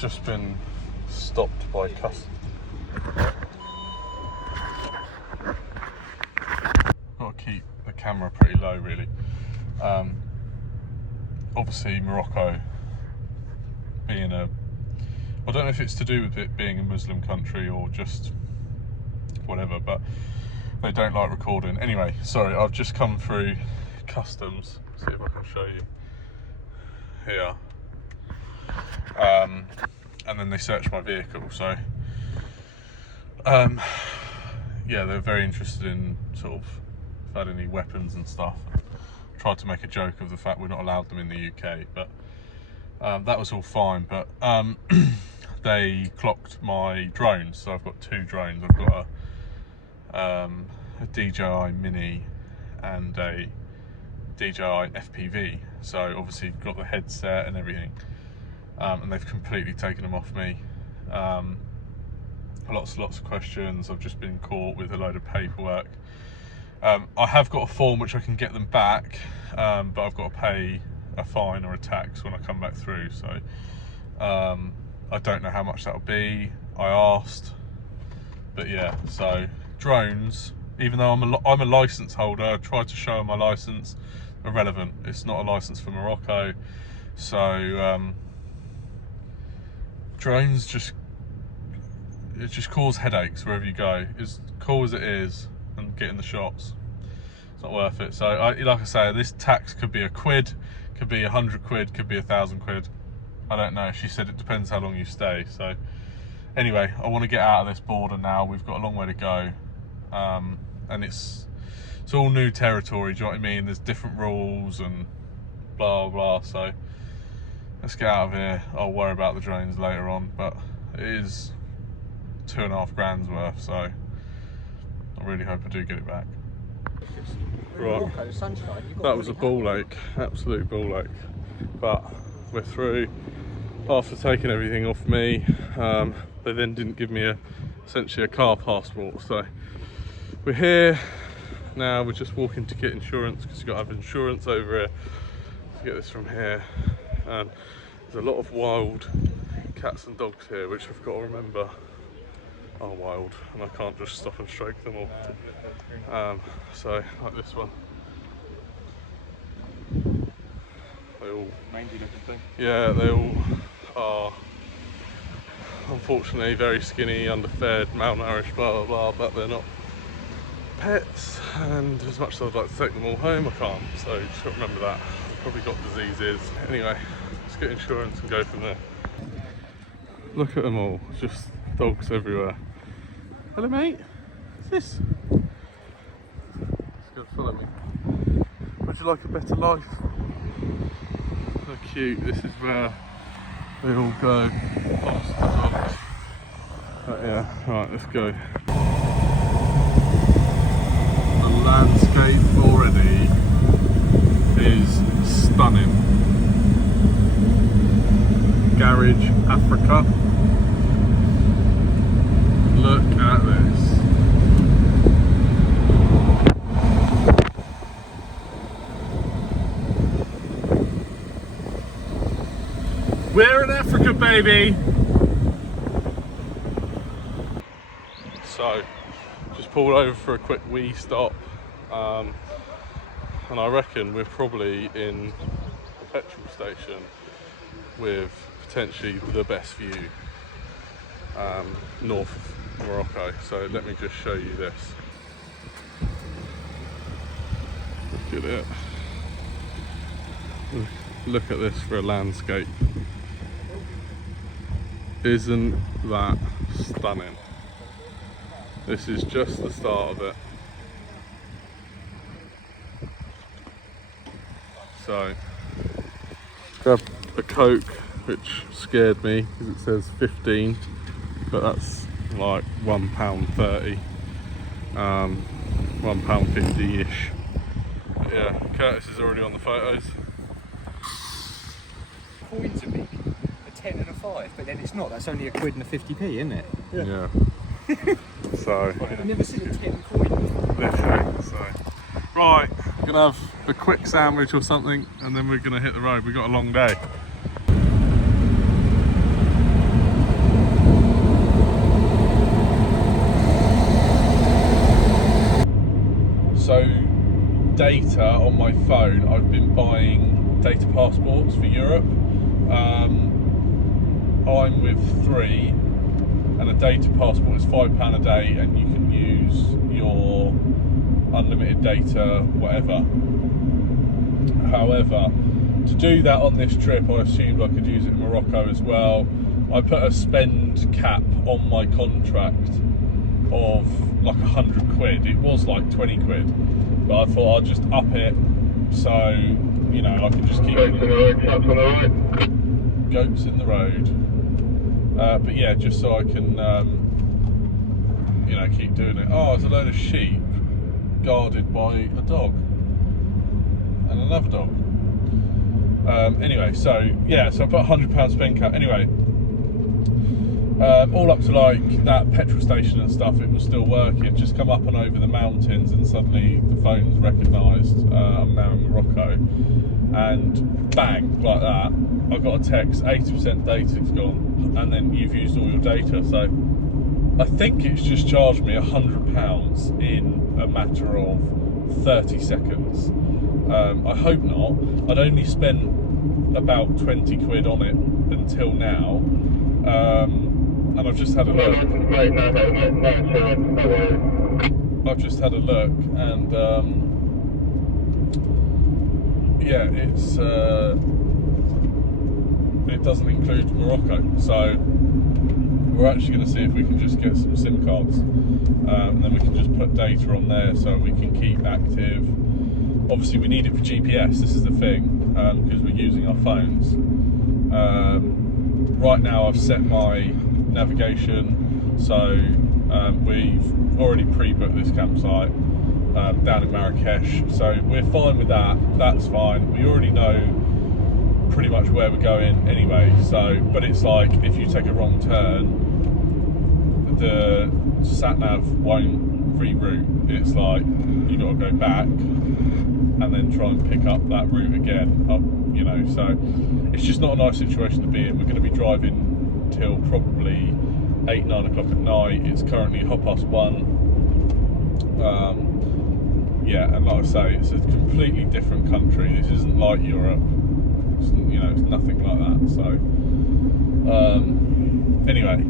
just been stopped by customs. Got to keep the camera pretty low, really. Obviously, Morocco being I don't know if it's to do with it being a Muslim country or just whatever, but they don't like recording. Anyway, sorry, I've just come through customs. See if I can show you here. And then they searched my vehicle, so yeah, they're very interested in sort of if I had any weapons and stuff. Tried to make a joke of the fact we're not allowed them in the UK, but that was all fine. But they clocked my drones, so I've got 2 drones. I've got a DJI Mini and a DJI FPV, so obviously got the headset and everything, and they've completely taken them off me. Lots of questions. I've just been caught with a load of paperwork. I have got a form which I can get them back, but I've got to pay a fine or a tax when I come back through, so I don't know how much that'll be. I asked, but yeah, so drones, even though I'm a license holder, I tried to show my license, irrelevant. It's not a license for Morocco, so drones just cause headaches wherever you go. As cool as it is and getting the shots, it's not worth it. So like I say, this tax could be £1, could be 100 quid, could be 1,000 quid. I don't know. She said it depends how long you stay. So anyway, I want to get out of this border now. We've got a long way to go, and it's all new territory. Do you know what I mean? There's different rules and blah blah. So let's get out of here. I'll worry about the drones later on, but it is 2.5 grand's worth, so I really hope I do get it back. Right, that was a ball ache, absolute ball ache, but we're through. After taking everything off me, they then didn't give me essentially a car passport, so we're here now. We're just walking to get insurance because you've got to have insurance over here to get this from here, and there's a lot of wild cats and dogs here which I've got to remember are wild, and I can't just stop and stroke them all. So like this one, they all mangy looking thing. Yeah, they all are unfortunately very skinny, underfed, malnourished, blah blah blah, but they're not pets, and as much as I'd like to take them all home, I can't, so just got to remember that. I've probably got diseases. Anyway, let's get insurance and go from there. Look at them all, just dogs everywhere. Hello mate, what's this? It's gonna follow me. Would you like a better life? So cute. This is where they all go. But yeah, right, let's go. The landscape already is stunning. Garage, Africa. Look at this. We're in Africa, baby! So, just pulled over for a quick wee stop, and I reckon we're probably in a petrol station with potentially the best view north of Morocco. So let me just show you this. Look at it. Look at this for a landscape. Isn't that stunning? This is just the start of it. So, grab a Coke, which scared me because it says 15, but that's like £1.30, £1.50-ish. Yeah, Curtis is already on the photos. Coins are big, a 10 and a 5, but then it's not. That's only £1 and a 50p, isn't it? Yeah. So. I've never seen a 10 coin. Literally. So. Right, we're gonna have a quick sandwich or something, and then we're gonna hit the road. We've got a long day. data on my phone, I've been buying data passports for Europe. I'm with 3, and a data passport is £5 a day, and you can use your unlimited data, whatever. However, to do that on this trip, I assumed I could use it in Morocco as well. I put a spend cap on my contract of like £100. It was like 20 quid, but I thought I'd just up it so, you know, I can just keep goats in the road. But yeah, just so I can, you know, keep doing it. Oh, it's a load of sheep guarded by a dog and another dog. Anyway, so yeah, so I put £100 spend cap. Anyway, all up to like that petrol station and stuff, it was still working. Just come up and over the mountains, and suddenly the phone's recognised I'm now in Morocco, and bang, like that, I got a text: 80% data's gone, and then you've used all your data. So I think it's just charged me £100 in a matter of 30 seconds. I hope not. I'd only spent about 20 quid on it until now, and I've just had a look. And yeah, it's it doesn't include Morocco, so we're actually going to see if we can just get some SIM cards, and then we can just put data on there so we can keep active. Obviously we need it for GPS, this is the thing, because we're using our phones. Right now I've set my navigation, so we've already pre-booked this campsite down in Marrakesh, so we're fine with that. That's fine. We already know pretty much where we're going anyway, so, but it's like if you take a wrong turn, the sat-nav won't reroute. It's like you got to go back and then try and pick up that route again, you know, so it's just not a nice situation to be in. We're going to be driving till probably 8-9 o'clock at night. It's currently 1:30. Yeah, and like I say, it's a completely different country. This isn't like Europe. You know, it's nothing like that. So anyway,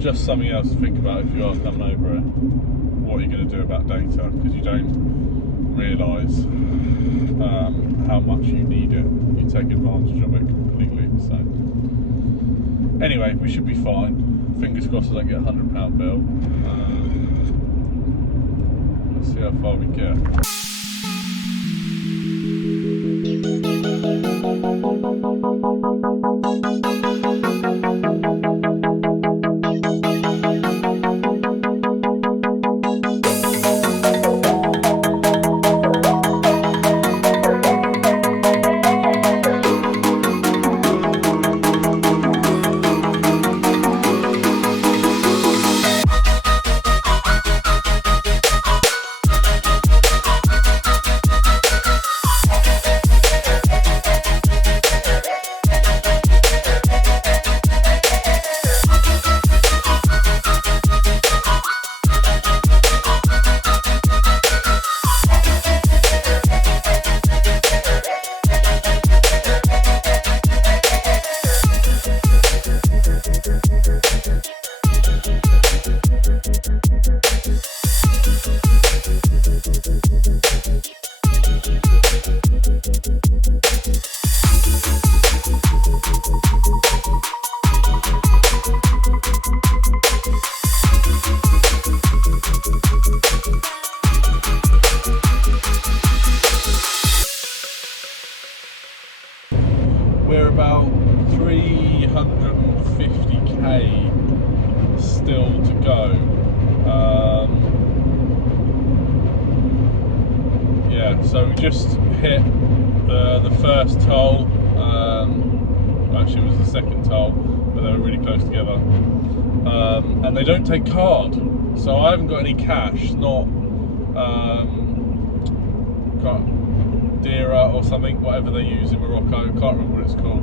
just something else to think about if you are coming over here. What are you going to do about data? Because you don't realise how much you need it. You take advantage of it completely. So anyway, we should be fine. Fingers crossed I don't get a £100 bill. Let's see how far we get. We're about 350k still to go. Yeah, so we just hit the first toll. Actually, it was the second toll, but they were really close together. And they don't take card, so I haven't got any cash. Not Dira or something, whatever they use in Morocco, can't remember what it's called,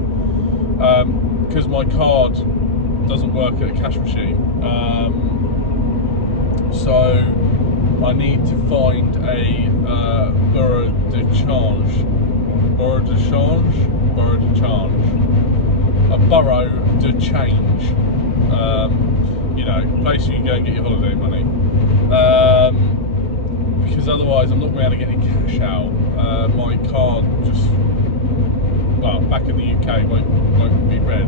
because my card doesn't work at a cash machine. So I need to find a borough de change, a borough de change. You know, place you can go and get your holiday money. Because otherwise I'm not going to be able to get any cash out. My card just, well, back in the UK won't be read.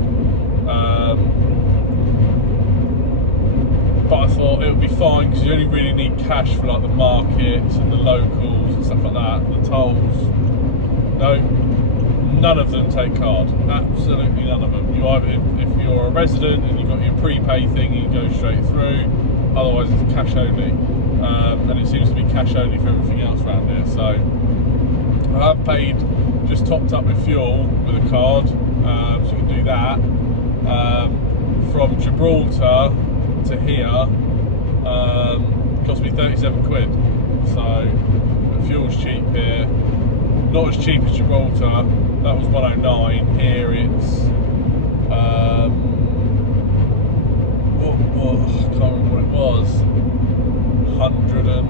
But I thought it would be fine because you only really need cash for like the markets and the locals and stuff like that, the tolls. No, none of them take card. Absolutely none of them. You either, if you're a resident and you've got your prepaid thing, you go straight through. Otherwise, it's cash only, and it seems to be cash only for everything else around here. So I have paid, just topped up with fuel with a card, so you can do that. From Gibraltar to here, cost me 37 quid. So the fuel's cheap here. Not as cheap as Gibraltar. That was 109. Here it's I can't remember what it was. 100 and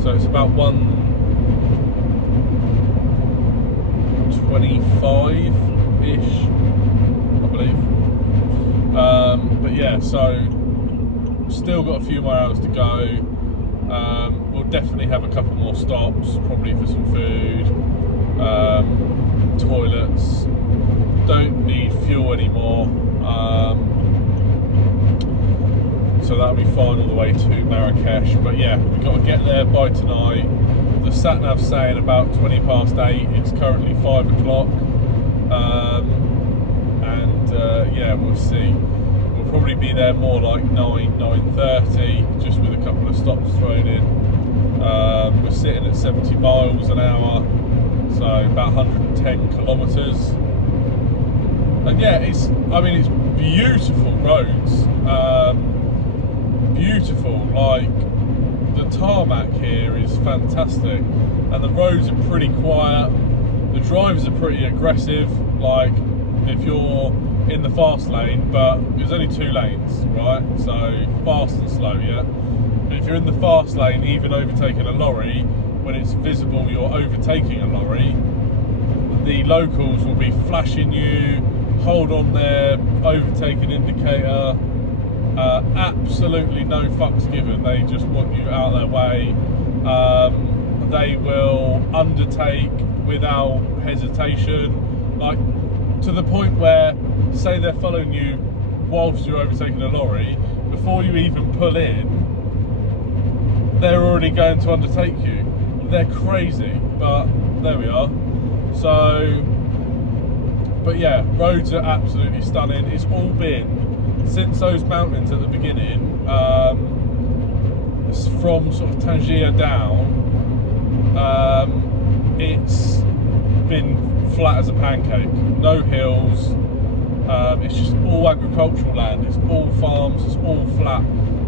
so it's about 125-ish, I believe. But yeah, so still got a few more hours to go. We'll definitely have a couple more stops, probably for some food, toilets. Don't need fuel anymore, so that'll be fine all the way to Marrakesh. But yeah, we've got to get there by tonight. The sat nav's saying about 20 past 8. It's currently 5 o'clock, and yeah, we'll see. We'll probably be there more like 9:30, just with a couple of stops thrown in. We're sitting at 70 miles an hour, so about 110 kilometres. And yeah, it's beautiful roads, beautiful. Like the tarmac here is fantastic, and the roads are pretty quiet. The drivers are pretty aggressive. Like if you're in the fast lane, but there's only 2 lanes, right? So fast and slow, yeah. But if you're in the fast lane, even overtaking a lorry, when it's visible you're overtaking a lorry, the locals will be flashing you, hold on their overtaking indicator. Absolutely no fucks given. They just want you out of their way. They will undertake without hesitation, like to the point where, say they're following you whilst you're overtaking a lorry, before you even pull in, they're already going to undertake you. They're crazy, but there we are. So, but yeah, roads are absolutely stunning. It's all been, since those mountains at the beginning, from sort of Tangier down, it's been flat as a pancake, no hills. It's just all agricultural land, it's all farms, it's all flat.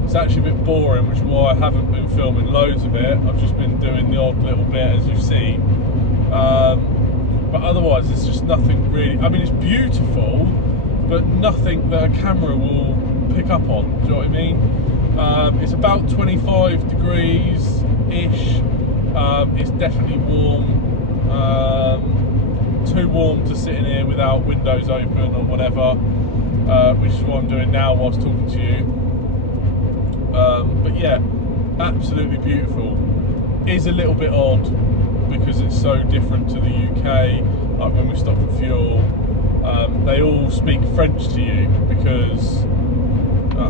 It's actually a bit boring, which is why I haven't been filming loads of it. I've just been doing the odd little bit, as you've seen. But otherwise, there's just nothing really. I mean, it's beautiful, but nothing that a camera will pick up on. Do you know what I mean? It's about 25 degrees-ish. It's definitely warm. Too warm to sit in here without windows open or whatever, which is what I'm doing now whilst talking to you. But yeah, absolutely beautiful. Is a little bit odd because it's so different to the UK. Like when we stop for fuel, they all speak French to you because to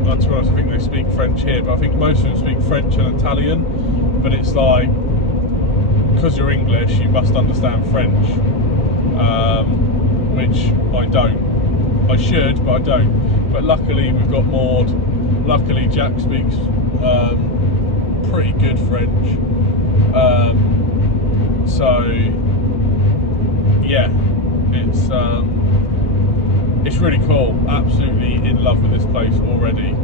be honest, I think they speak French here, but I think most of them speak French and Italian. But it's like, because you're English, you must understand French, which I don't. I should, but I don't. But luckily we've got Maud. Luckily Jack speaks pretty good French. So yeah, it's really cool. Absolutely in love with this place already.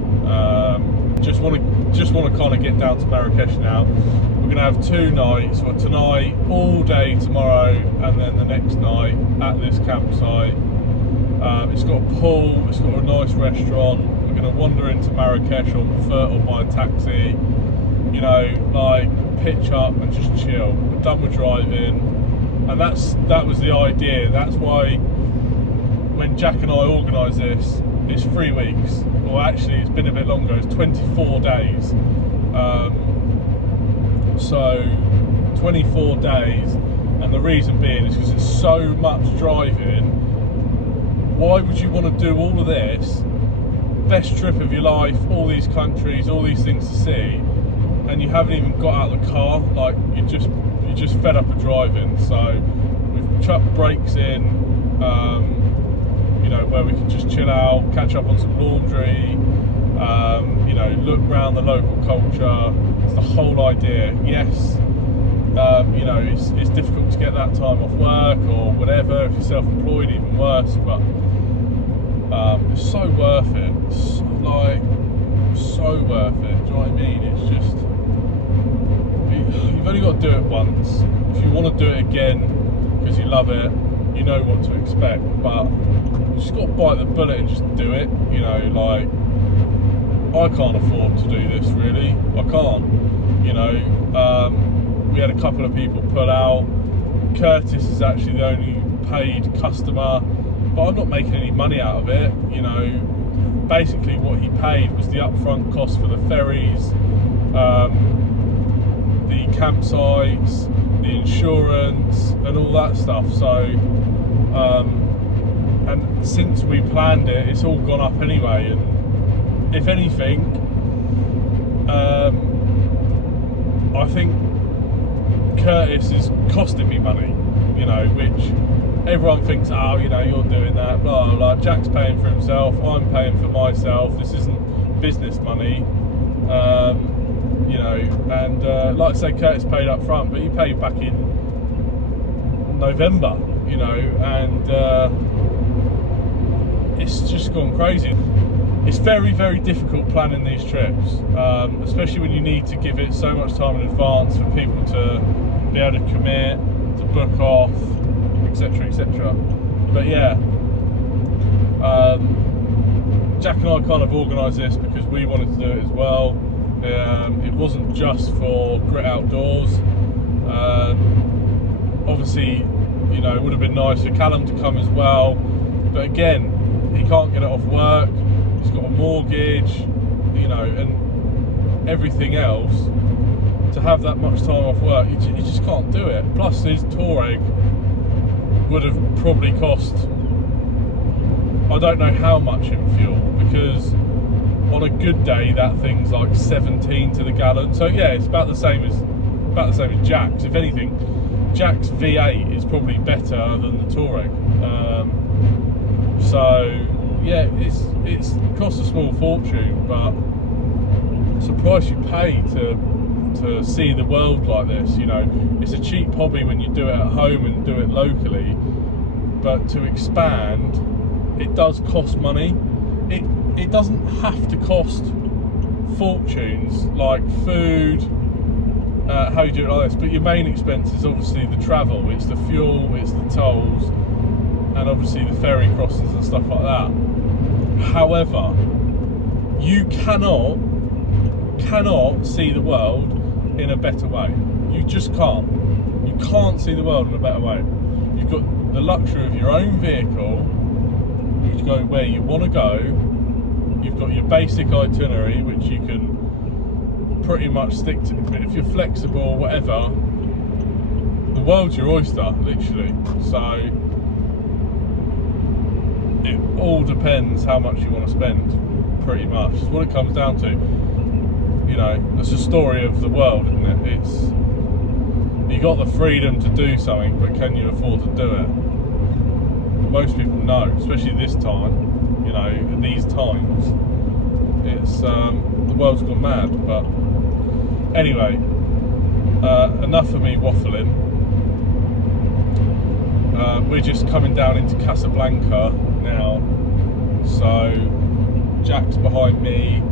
Just want to kind of get down to Marrakesh now. We're going to have 2 nights, or tonight, all day tomorrow, and then the next night at this campsite. It's got a pool, it's got a nice restaurant. We're going going to wander into Marrakesh on foot or by taxi, you know, like pitch up and just chill. We're done with driving, and that was the idea. That's why when Jack and I organised this, it's 3 weeks. Well, actually, it's been a bit longer. It's 24 days. So 24 days, and the reason being is because it's so much driving. Why would you want to do all of this, best trip of your life, all these countries, all these things to see, and you haven't even got out of the car? Like, you're just fed up of driving. So we've chucked brakes in, you know, where we can just chill out, catch up on some laundry, you know, look around the local culture. It's the whole idea. Yes, you know, it's difficult to get that time off work or whatever. If you're self-employed, even worse. But it's so worth it. So worth it. Do you know what I mean? It's just, you've only got to do it once. If you want to do it again because you love it, you know what to expect. But you just got to bite the bullet and just do it. You know, like, I can't afford to do this, really. I can't. You know, we had a couple of people pull out. Curtis is actually the only paid customer, but I'm not making any money out of it. You know, basically what he paid was the upfront cost for the ferries, the campsites, the insurance, and all that stuff. So, and since we planned it, it's all gone up anyway. And if anything, I think Curtis is costing me money, you know, which everyone thinks, oh, you know, you're doing that, blah, blah, blah. Jack's paying for himself, I'm paying for myself, this isn't business money, you know, and like I say, Curtis paid up front, but he paid back in November, you know, and it's just gone crazy. It's very, very difficult planning these trips, especially when you need to give it so much time in advance for people to be able to commit, to book off, etc, etc. But yeah, Jack and I kind of organised this because we wanted to do it as well. It wasn't just for GRITT Outdoors. Obviously, you know, it would have been nice for Callum to come as well, but again, he can't get it off work. He's got a mortgage, you know, and everything else. To have that much time off work, you just can't do it. Plus, his Touareg would have probably cost, I don't know how much in fuel, because on a good day that thing's like 17 to the gallon. So yeah, it's about the same as Jack's. If anything, Jack's V8 is probably better than the Touareg. So yeah, it's cost a small fortune, but it's the price you pay to see the world like this. You know, it's a cheap hobby when you do it at home and do it locally, but to expand, it does cost money. It doesn't have to cost fortunes like food, how you do it like this, but your main expense is obviously the travel, it's the fuel, it's the tolls, and obviously the ferry crossings and stuff like that. However, you cannot see the world in a better way. You just can't. You can't see the world in a better way. You've got the luxury of your own vehicle. You can go where you want to go. You've got your basic itinerary, which you can pretty much stick to. If you're flexible, whatever, the world's your oyster, literally. So it all depends how much you want to spend, pretty much. It's what it comes down to. You know, it's a story of the world, isn't it? It's, you got the freedom to do something, but can you afford to do it? Most people know, especially this time. You know, at these times, it's the world's gone mad. But anyway, enough of me waffling. We're just coming down into Casablanca now, so Jack's behind me,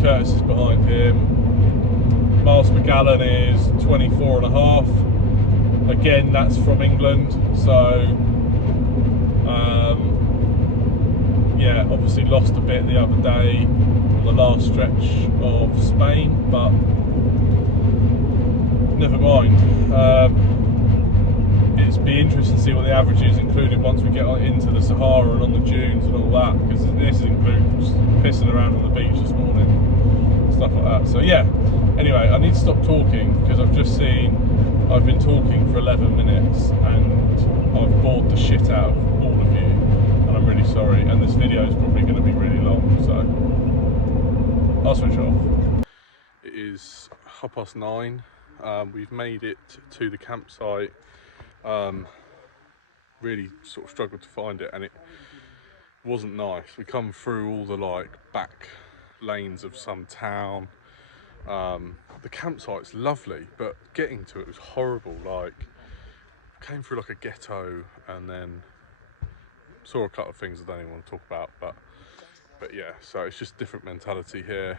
Curtis is behind him. Miles per gallon is 24.5. Again, that's from England, so yeah, obviously lost a bit the other day on the last stretch of Spain, but never mind. It's be interesting to see what the average is included once we get into the Sahara and on the dunes and all that, because this includes pissing around on the beach this morning, stuff like that. So yeah, anyway, I need to stop talking because I've just seen I've been talking for 11 minutes and I've bored the shit out of all of you, and I'm really sorry, and this video is probably going to be really long, so I'll switch off. It is 9:30. We've made it to the campsite. Really sort of struggled to find it, and it wasn't nice. We come through all the like back lanes of some town. The campsite's lovely, but getting to it was horrible. Like, came through like a ghetto, and then saw a couple of things I don't even want to talk about, but yeah, so it's just different mentality here.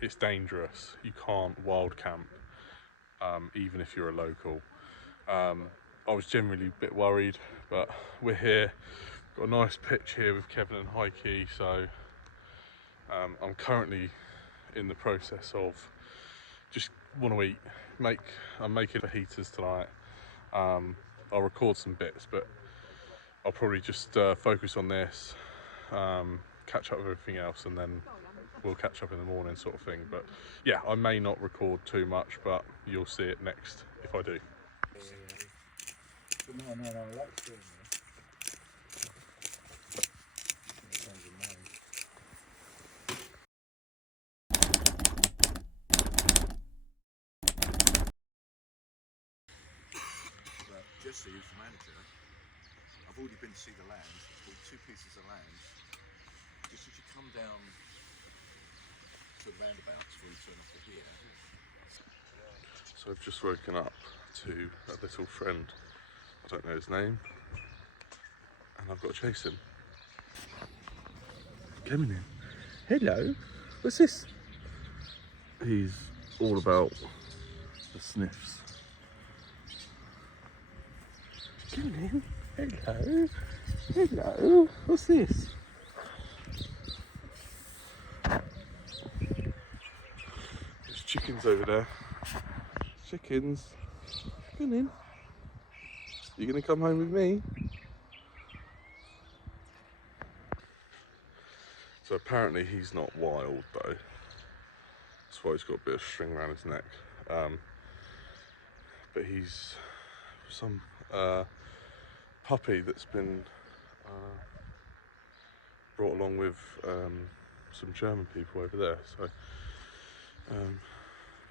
It's dangerous. You can't wild camp, even if you're a local. I was generally a bit worried, but we're here. Got a nice pitch here with Kevin and Heike, so I'm currently in the process of just want to eat. I'm making fajitas tonight. I'll record some bits, but I'll probably just focus on this, catch up with everything else, and then we'll catch up in the morning, sort of thing. But yeah, I may not record too much, but you'll see it next if I do. No, I like doing this. Jesse, who's the manager, I've already been to see the land. It's called 2 pieces of land. Just as you come down to the roundabouts before you turn off to here. So I've just woken up to a little friend. I don't know his name, and I've got to chase him. Coming in. Hello. What's this? He's all about the sniffs. Come in. Hello. Hello. What's this? There's chickens over there. Chickens. Come in. You gonna come home with me? So apparently he's not wild though. That's why he's got a bit of string around his neck. But he's some puppy that's been brought along with some German people over there. So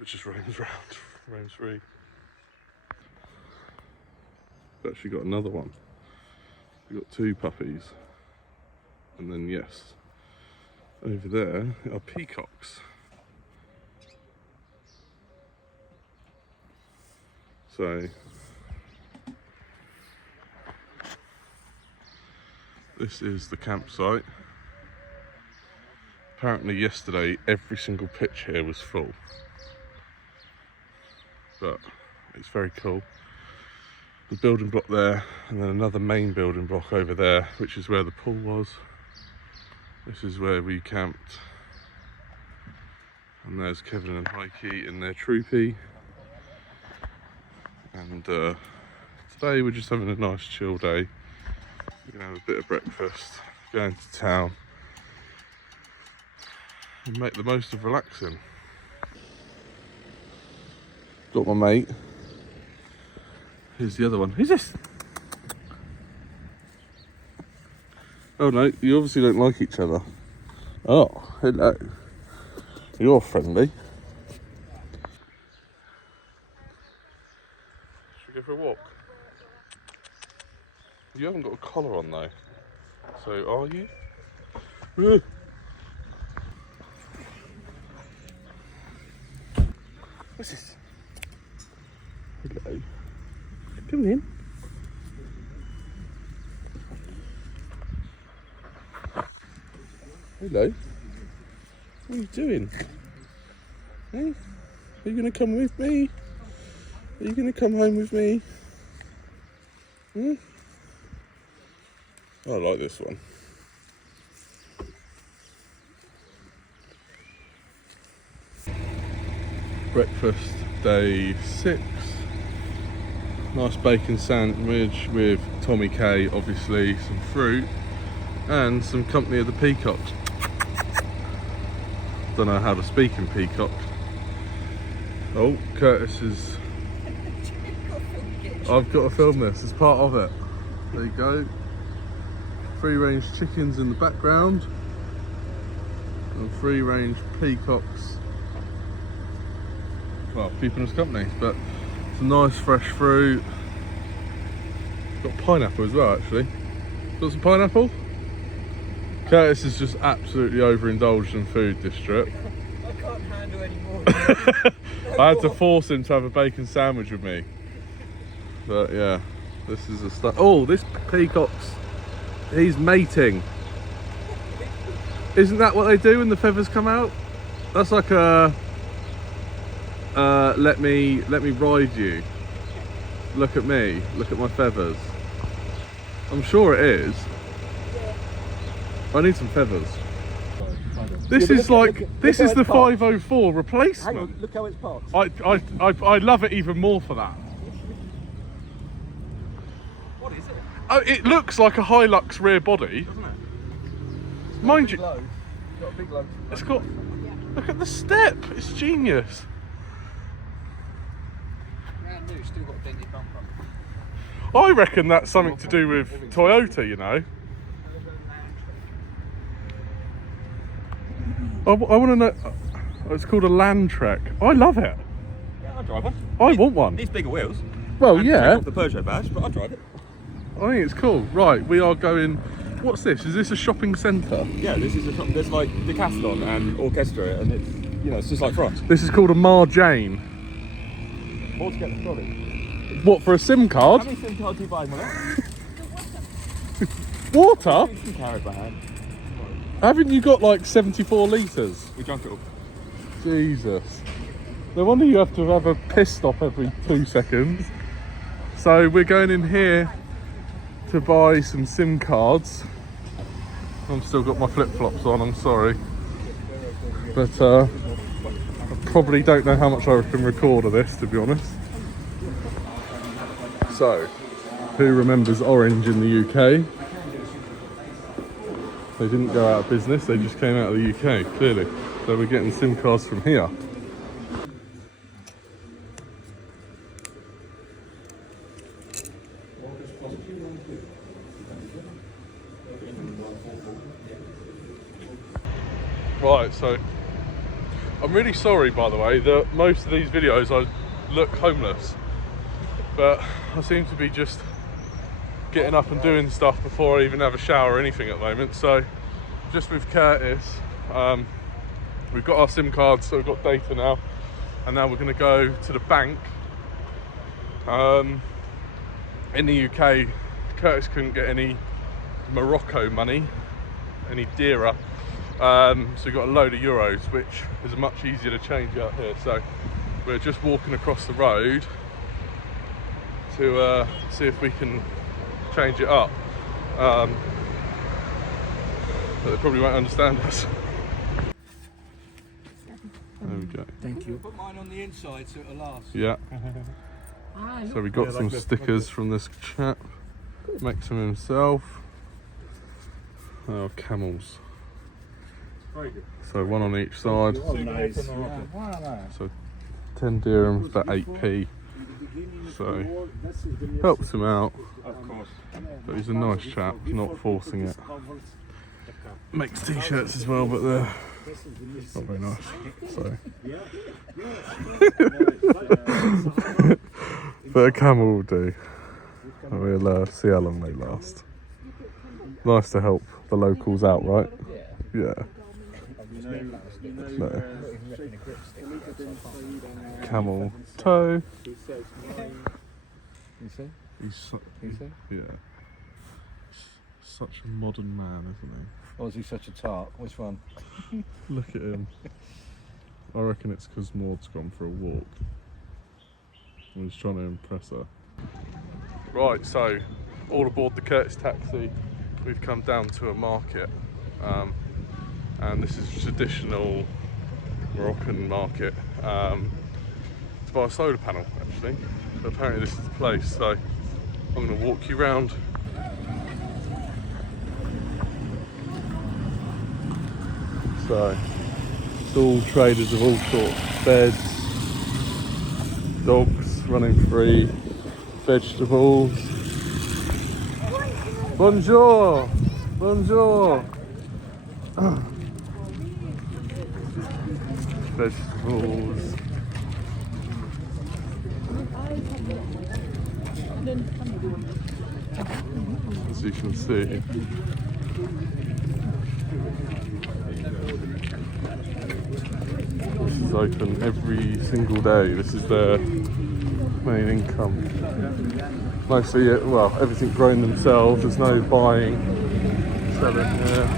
it just roams around, roams free. We've actually got another one. We've got 2 puppies, and then yes, over there are peacocks. So this is the campsite. Apparently yesterday every single pitch here was full, but it's very cool. The building block there, and then another main building block over there, which is where the pool was. This is where we camped. And there's Kevin and Heike in their troopy. And today we're just having a nice chill day. We're gonna have a bit of breakfast, go into town, and make the most of relaxing. Got my mate. Here's the other one. Who's this? Oh no, you obviously don't like each other. Oh, hello. You're friendly. Should we go for a walk? You haven't got a collar on though. So are you? What's this? Hello. Come in. Hello. What are you doing? Hey? Are you going to come with me? Are you going to come home with me? I like this one. Breakfast day 6. Nice bacon sandwich with Tommy K, obviously, some fruit and some company of the peacocks. Don't know how to speak in peacock. Oh, Curtis is... I've got to film this, it's part of it. There you go. Free range chickens in the background and free range peacocks, well, keeping us company. But some nice fresh fruit. Got pineapple as well, actually. Got some pineapple? Curtis is just absolutely overindulged in food this trip. I can't handle any more. I had to force him to have a bacon sandwich with me. But yeah, this is a stuff. Oh, this peacock's, he's mating. Isn't that what they do when the feathers come out? That's like a let me ride you. Look at me, look at my feathers. I'm sure it is. I need some feathers. This is the 504 replacement. Hang on, look how it's parked. I love it even more for that. What is it? Oh, it looks like a Hilux rear body. Doesn't it? Mind you, Got a big load. it's got, look at the step, it's genius. Brand new, still got a dented bumper. I reckon that's something to do with Toyota, you know. I want to know, it's called a Land Trek. I love it. Yeah, I'll drive one. I want one. Needs bigger wheels. Well, And yeah, take off the Peugeot badge, but I'll drive it. I think it's cool. Right, we are going, what's this? Is this a shopping centre? Yeah, this is a shop. There's like Decathlon and Orchestra, and it's, you know, it's just like France. This is called a Marjane. All to get the trolley. What, for a SIM card? How many SIM cards do you buy, Miller? Water? You can carry it by hand. Haven't you got like 74 litres? We drunk it all. Jesus. No wonder you have to have a piss stop every 2 seconds. So we're going in here to buy some SIM cards. I've still got my flip-flops on, I'm sorry. But I probably don't know how much I can record of this, to be honest. So, who remembers Orange in the UK? They didn't go out of business, they just came out of the UK, clearly. So we're getting SIM cards from here. Right, so I'm really sorry, by the way, that most of these videos I look homeless, but I seem to be just getting up and doing stuff before I even have a shower or anything at the moment. So just with Curtis, we've got our SIM cards, so we've got data now, and now we're going to go to the bank. In the UK, Curtis couldn't get any Morocco money, any dirham. So we've got a load of euros, which is much easier to change out here. So we're just walking across the road to see if we can change it up. But they probably won't understand us. There we go. Thank you. Put mine on the inside so it'll last. Yeah. So we got some stickers from this chap. Makes them himself. Oh, camels. Very good. So one on each side. Oh, nice. So 10 dirhams, about 8p. So helps him out. Of course. But he's a nice chap, not forcing it. Makes t-shirts as well, but they're not very nice. So, but a camel will do. And we'll see how long they last. Nice to help the locals out, right? Yeah. No. Camel toe. You see? Yeah. Such a modern man, isn't he? Or is he such a tart? Which one? Look at him. I reckon it's because Maud's gone for a walk. I was trying to impress her. Right, so all aboard the Curtis taxi. We've come down to a market, and this is a traditional Moroccan market. to buy a solar panel actually, but apparently this is the place, so I'm going to walk you round. So it's all traders of all sorts, beds, dogs running free, vegetables. Bonjour! Bonjour! Vegetables. As you can see. This is open every single day. This is their main income. Mostly, well, everything grown themselves. There's no buying, selling here.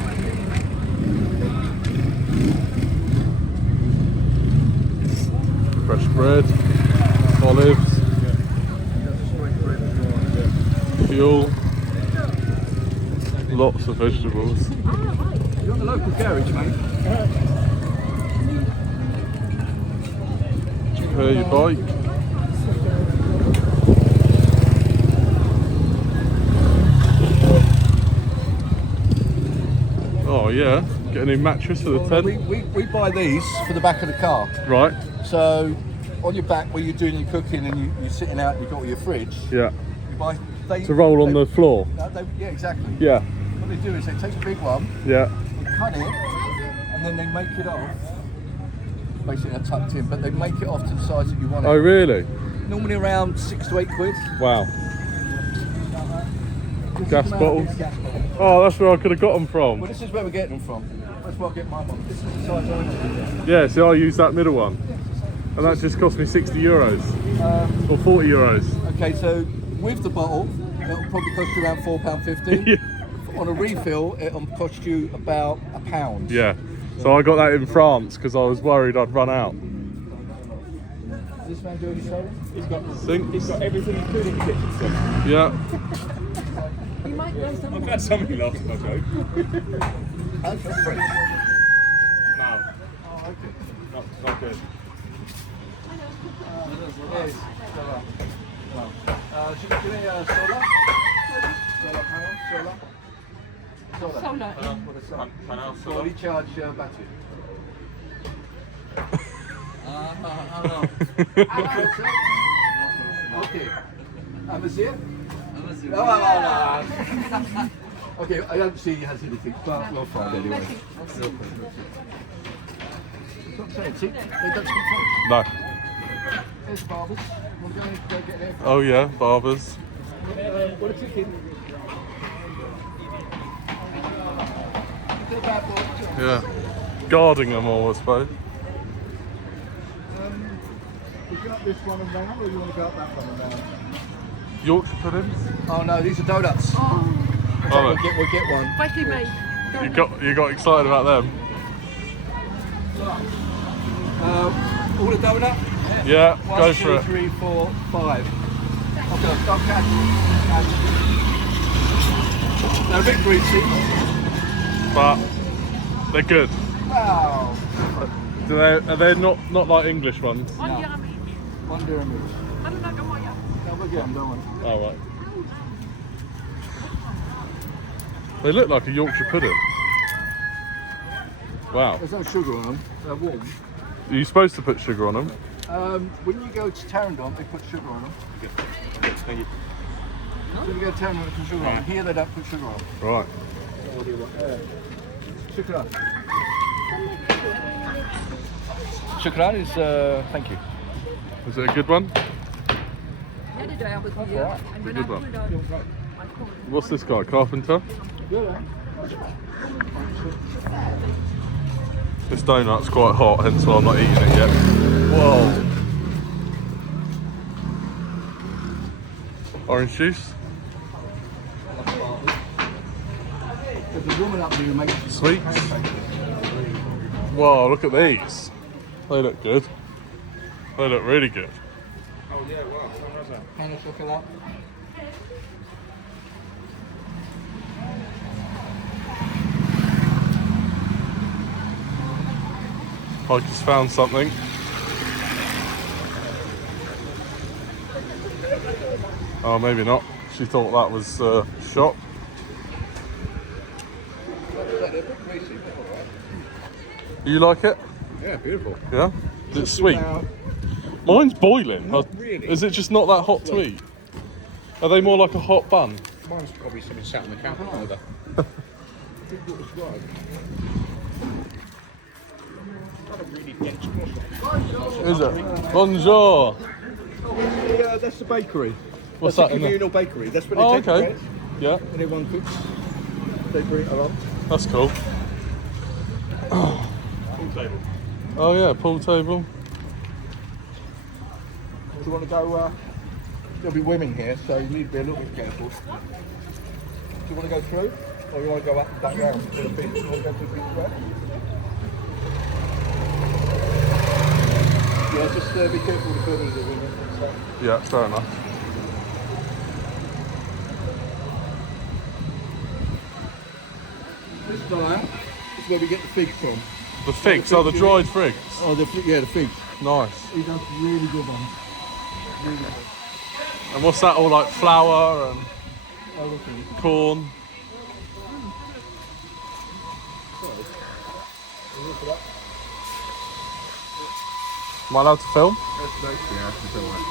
Fresh bread, olives, fuel, lots of vegetables. You got the local garage, mate? Repair your bike. Oh yeah, get a new mattress for the tent. We buy these for the back of the car. Right, So on your back where you're doing your cooking and you're sitting out and you've got your fridge, yeah. you buy To roll on the floor. yeah, exactly. Yeah, What they do is they take a big one, yeah. they cut it, and then they make it off. Basically they're tucked in, but they make it off to the size that you want it. Oh really? Normally around 6 to 8 quid. Wow. This is Gas the amount of bottles? these gas bottles. Oh, that's where I could have got them Well, from. this is where we're getting them from. That's where I get mine from. This is the size I want. Yeah, so I use that middle one. And that just cost me 60 euros. Or 40 euros. Okay, so with the bottle, it'll probably cost you around £4.50. Yeah. On a refill, it'll cost you about £1. Yeah. So I got that in France because I was worried I'd run out. Does this man do any soda? He's got Sinks. everything including the kitchen sink. Yeah. I'm glad somebody laughed at my joke. That's free. No, Oh, okay. not good. Yes, solar. Should we do a solar? Solar panel? Solar? Solar. What is solar? Fully charged battery. Okay. Amazir? Okay, I don't see he has anything, but we'll find anyway. It's not fancy. They don't speak French. No. There's barbers. We're going to go get their Oh yeah, barbers. What a chicken. Look at that boy. Yeah. Guarding them all, I suppose. You got this one around, or you want to go up that one around? Yorkshire puddings? Oh no, these are donuts. Oh, We'll get one. you got excited about them? All the donut. Yeah, go 1, for 2, it. 3, 4, 5. Okay, stop catch. They're a bit greasy. But they're good. Wow. Are they not like English ones? No. 1 dirham each. No, we'll get them, don't worry. Oh right. They look like a Yorkshire pudding. Wow. There's no sugar on them. They're warm. Are you supposed to put sugar on them? When you go to Tarrandon, they put sugar on them. Thank you. So when you go to Tarrandon, they put sugar on them. Here, they don't put sugar on them. Right. Shukran. Shukran is thank you. Is it a good one? The other day I was here, and when Good I one. pulled out, I called. What's this guy? Carpenter? This donut's quite hot, hence why I'm not eating it yet. Whoa. Orange juice? There's a woman up there who makes Sweets? Whoa, look at these. They look good. They look really good. Oh yeah, wow. How was that? Hannah chocolate. I just found something. Oh, maybe not. She thought that was shot. You like it? Yeah, beautiful. Yeah? Is it sweet? Mine's boiling. Not really. Is it just not that hot to eat? Are they more like a hot bun? Mine's probably something sat on the counter either. Is it? Bonjour. Yeah, that's the bakery. What's that's that the in there? communal bakery. That's what Oh, they take okay. bread, Yeah, and everyone cooks. They bring it along. that's cool. Oh yeah, pool table. Do you want to go? There'll be women here, so you need to be a little bit careful. Do you want to go through, or you want to go up and back round to the beach? You want to go to the beach road? Yeah, just be careful with the buildings of women and stuff. Yeah, fair enough. This guy is where we get the figs from. The figs, oh, the dried figs. Oh, the figs. Nice. He does really good ones. Really good. And what's that all like? Flour and Oh, look at it. corn. Look at that. Am I allowed to film? That's nice. Yeah, that's all right.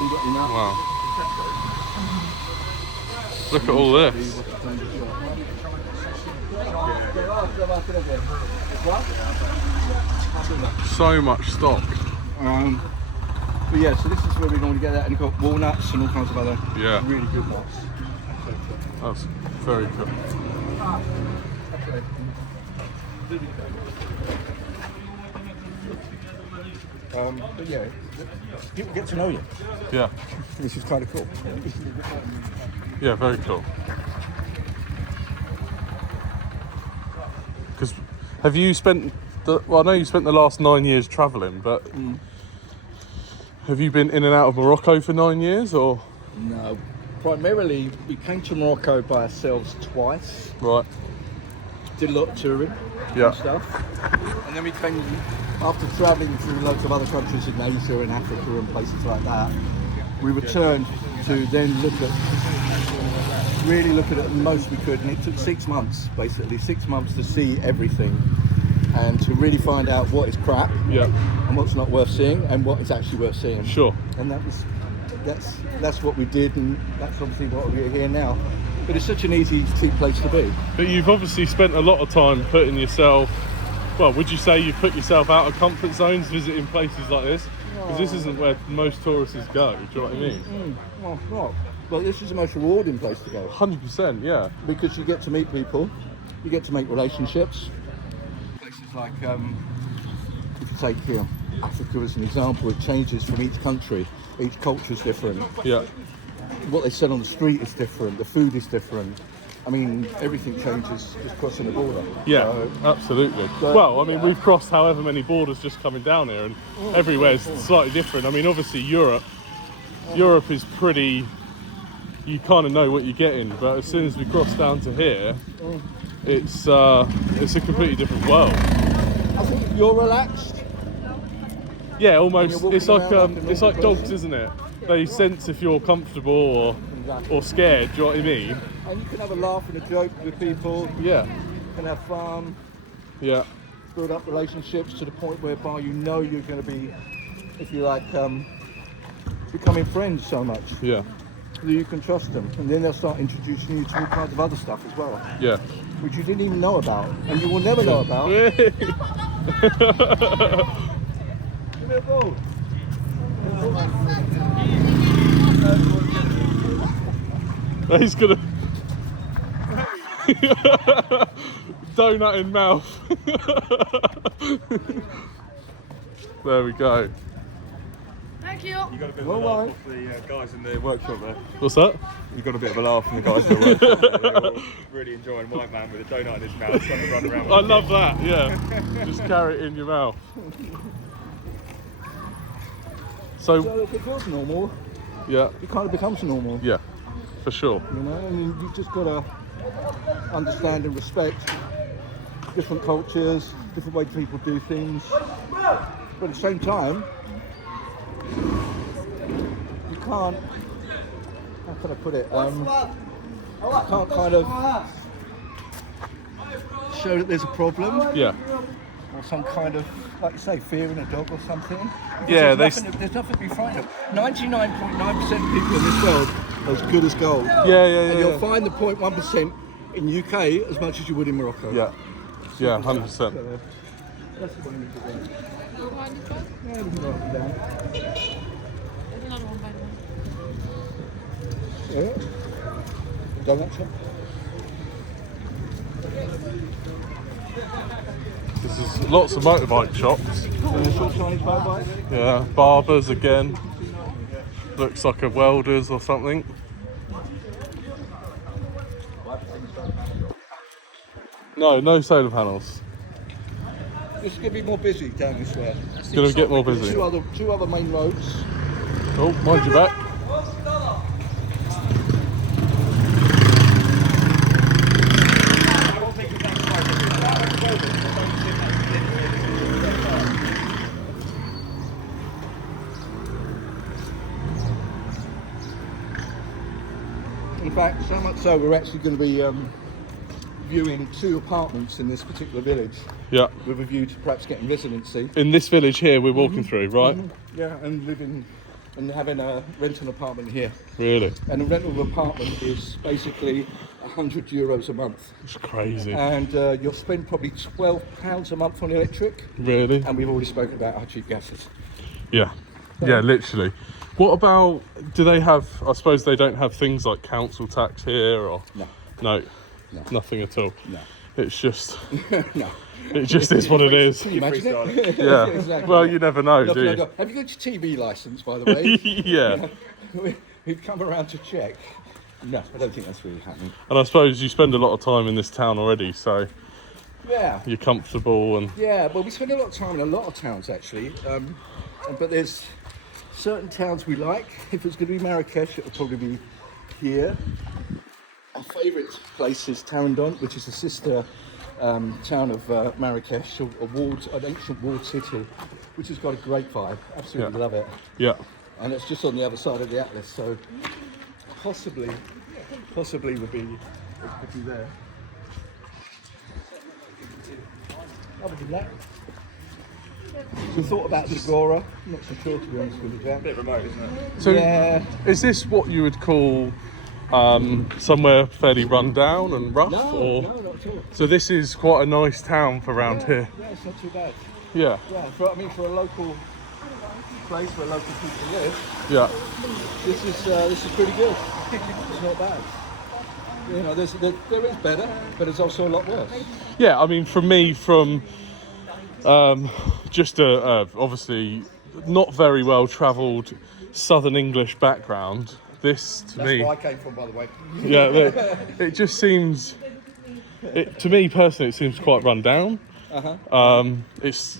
You got your nut. Wow. Look at all this. So much stock. But yeah, so this is where we normally get that, and you've got walnuts and all kinds of other really good nuts. That's very cool. But yeah, people get to know you, Yeah, which is kind of cool. yeah, very cool. Because have you spent well, I know you spent the last 9 years travelling, but have you been in and out of Morocco for 9 years, or? No, primarily we came to Morocco by ourselves twice. Right. Did a lot of touring and stuff, and then we came after travelling through loads of other countries in Asia and Africa and places like that. We returned to then really look at it the most we could, and it took 6 months, basically 6 months to see everything and to really find out what is crap and what's not worth seeing and what is actually worth seeing. Sure. And that's what we did, and that's obviously what we're here now. But it's such an easy, cheap place to be. But you've obviously spent a lot of time putting yourself, well, would you say you've put yourself out of comfort zones visiting places like this? Because this isn't where most tourists go, do you know what I mean? Well, not. But this is the most rewarding place to go. 100%, yeah. Because you get to meet people, you get to make relationships. Places like, if you take Africa as an example, it changes from each country. Each culture is different. Yeah. What they sell on the street is different. The food is different. I mean, everything changes just crossing the border. Yeah, So, absolutely. but, Well, I mean, we've crossed however many borders just coming down here, and everywhere's slightly different. I mean, obviously Europe is pretty, you kind of know what you're getting, but as soon as we cross down to here, it's a completely different world. I think if you're relaxed, Yeah, almost. walking It's like around like a it's like normal dogs, person. isn't it? They sense if you're comfortable or scared. Do you know what I mean? and you can have a laugh and a joke with people, Yeah, you can have fun, yeah, build up relationships to the point whereby you know you're going to be, if you like, becoming friends so much yeah, that you can trust them, and then they'll start introducing you to all kinds of other stuff as well, yeah. which you didn't even know about, and you will never know about. Give me a ball. He's gonna donut in mouth. There we go. Thank you. You got a bit of a laugh off the guys in the workshop there. What's that? You got a bit of a laugh from the guys in the workshop there. They were all really enjoying White Man with a donut in his mouth, trying to run around with I it. love that. Yeah, just carry it in your mouth. So So if it feels normal, yeah, it kind of becomes normal. yeah, for sure. You know, and you just got to understand and respect different cultures, different ways people do things. But at the same time, you can't, how can I put it? I can't kind of show that there's a problem. Yeah. Or some kind of, like you say, fear in a dog or something. Yeah, there's nothing to be frightened of. 99.9% of people in this world are as good as gold. Yeah. And you'll find the 0.1% in UK as much as you would in Morocco. Yeah. Yeah, 100%. That's the one you put in. Yeah, we can write it down. There's another one, by the way. Yeah. Donut shop. This is lots of motorbike shops. Short Chinese motorbike. Yeah, barbers again. Looks like a welder's or something. No solar panels. It's going to be more busy down this way. It's going to get more busy. Two other main roads. Oh, mind your back. In fact, so much so we're actually going to be viewing 2 apartments in this particular village Yeah. with a view to perhaps getting residency. In this village here we're walking through, right? Yeah, and living and having a rent an apartment here. Really? And a rental apartment is basically €100 a month. It's crazy. And you'll spend probably £12 a month on electric. Really? And we've already spoken about how cheap gas is. Yeah. Yeah, literally. What about, do they have, I suppose they don't have things like council tax here or? No. No. Nothing at all. No. It's just, No. it just is what it is. Can you imagine it? Yeah. Exactly. Well, you never know, Look, do you? Have you got your TV licence, by the way? Yeah. We've come around to check. No, I don't think that's really happening. And I suppose you spend a lot of time in this town already, so Yeah. you're comfortable and Yeah, well, we spend a lot of time in a lot of towns, actually. But there's certain towns we like. If it's going to be Marrakesh, it will probably be here. Our favourite place is Tarandon, which is a sister town of Marrakesh, an ancient walled city, which has got a great vibe. Absolutely Yeah. love it. yeah. And it's just on the other side of the Atlas, so possibly would be there. Other than that, we thought about Zagora. I'm not so sure, to be honest with you, Jack. Bit remote, isn't it? So Yeah. is this what you would call somewhere fairly run down and rough? or? No, not at all. So this is quite a nice town for around here. Yeah, it's not too bad. Yeah. Yeah, for a local place where local people live, Yeah. this is pretty good. It's not bad. You know, there is better, but there's also a lot worse. Yeah, I mean, for me, from just a obviously not very well travelled Southern English background, this to That's me, where I came from, by the way. yeah, it just seems, to me personally, it seems quite run down. It's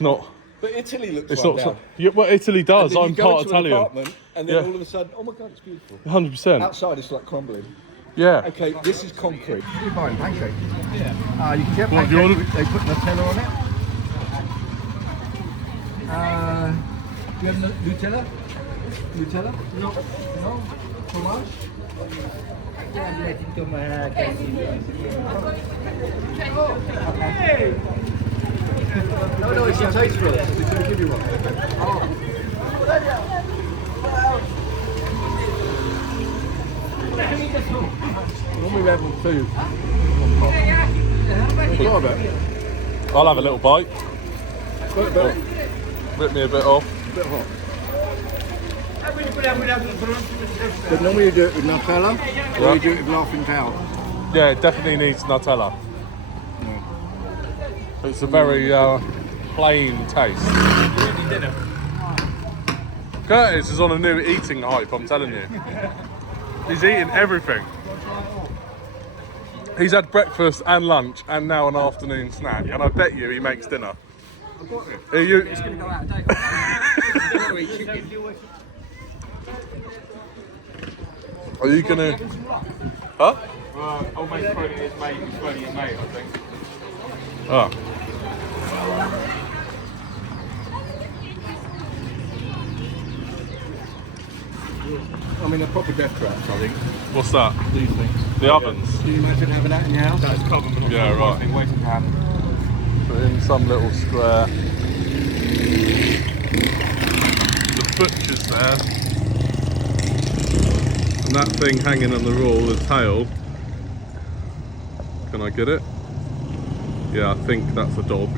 not. But Italy looks It's run not. down. Yeah, well, Italy does. And then I'm you go part into an Italian. apartment, and then Yeah. all of a sudden, oh my God, it's beautiful. 100%. Outside, it's like crumbling. Yeah. Okay, this is concrete. You're buying pancake. Yeah. You can get What have you pancake. ordered? They put Nutella on it. Do you have Nutella? Nutella? No. No? Fromage? No, it's a taste for it. It's going to give you one. Normally we have one food. I'll have a little bite. But Rip me a bit off. bit hot. But normally you do it with Nutella, or you do it with Laughing Cow. Yeah, it definitely needs Nutella. It's a very plain taste. Curtis is on a new eating hype, I'm telling you. He's eating everything. He's had breakfast and lunch and now an afternoon snack, and I bet you he makes dinner. Are you? Are you gonna? Huh? I'll make Freddie his mate, Freddie his mate, I think. Oh. I mean, they're proper death traps, I think. What's that? These things. The ovens? Can you imagine having that in your house? That's common. Yeah, right. Thing waiting to happen. Put in some little square. The butcher's there. And that thing hanging on the wall, the tail. Can I get it? Yeah, I think that's a dog.